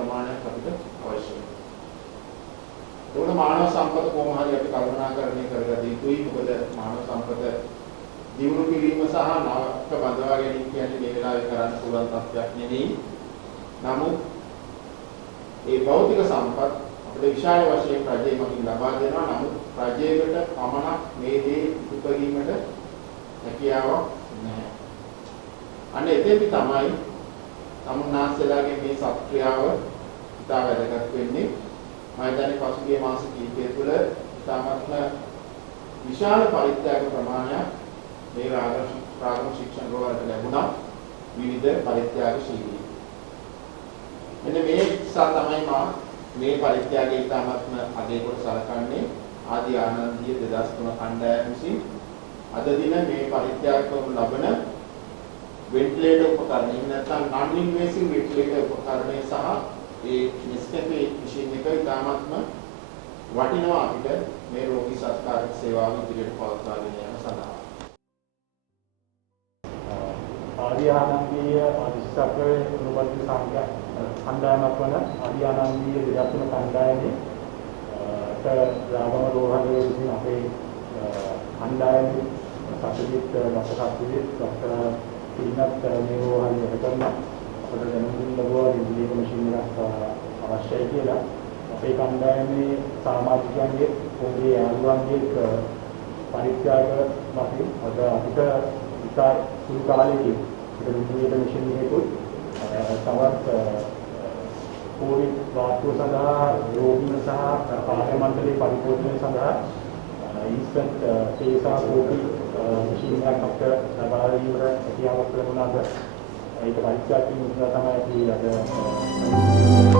ප්‍රමාණයක් අපිට අවශ්‍යයි. ඒකට මානව සම්පත කොහොම හරි අපි කල්පනාකරණය කරගත යුතුයි. මොකද මානව සම්පත දියුණු කිරීම සහ නවක බඳවා ගැනීම කියන්නේ මේ වෙලාවේ කරන්න පුළුවන් තත්ත්වයක් නෙවෙයි. නමුත් ඒ භෞතික සම්පත් අපිට විශාල වශයෙන් රජය මගින් ලබා දෙනවා. නමුත් රජයකට පමණක් මේ දේ උපරීමට හැකියාවක් නැහැ. අනේ එතෙදි තමයි සමුන්නාස්සලාගේ මේ සත්‍ක්‍රියාව ඉතා වැදගත් වෙන්නේ. මම හිතන්නේ පසුගිය මාස කිහිපය තුළ ඉතාමත්ම විශාල පරිත්‍යාග ප්‍රමාණයක් මේ රාගම ශික්ෂණ රෝහලට ලැබුණා. විවිධ පරිත්‍යාගශීලී. මෙන්න මේ නිසා තමයි මම මේ පරිත්‍යාගය ඉතාමත්ම අගය කොට සලකන්නේ. ආදී ආනන්දීය 2003 කණ්ඩායම විසින් අද දින මේ පරිත්‍යාග කරනු ලබන වෙන්ටිලේටර් උපකරණය නැත්නම් non invasive වෙන්ටිලේටර් උපකරණය සහ ඒ නිස්කැපේ මැෂින් එක ඉතාමත්ම වටිනවා අපිට මේ රෝගී සත්කාරක සේවාව ඉදිරියට පවත්වාගෙන යාම සඳහා. ආදී ආනන්දීය අධිෂ්ඨාපකේ අනුබද්ධ සංඝ කණ්ඩායමක් වන ආදී ආනන්දීය 2003 කණ්ඩායමේ රාගම රෝහලේ විසින් අපේ කණ්ඩායමේ සත්‍යජිත් සත්‍යජිත් පිළිගත් මේ රෝහලේ කරන අපිට දැනුම් ලැබුවා විදුලි මැෂින් එකක් අවශ්‍යයි කියලා. අපේ කණ්ඩායමේ සමාජිකයන්ගේ පොඩි යාළුවන්ගේ පරිත්‍යාග වශයෙන් අද අපිට ඉතා සුළු කාලයකින් විදුලි මැෂින් එකකුත් තවත් පොඩි වාස්තුව සඳහා රෝගීන් සහ පාලක මණ්ඩලයේ පරිපෝෂණය සඳහා ඉන්ස්ටන්ට් තේසා කෝපි මැෂින් එකක් අපිට ලබා දීමට හැකියාවක් ලැබුණාද? ඒක පරිත්‍යාගකින් තමයි අපි අද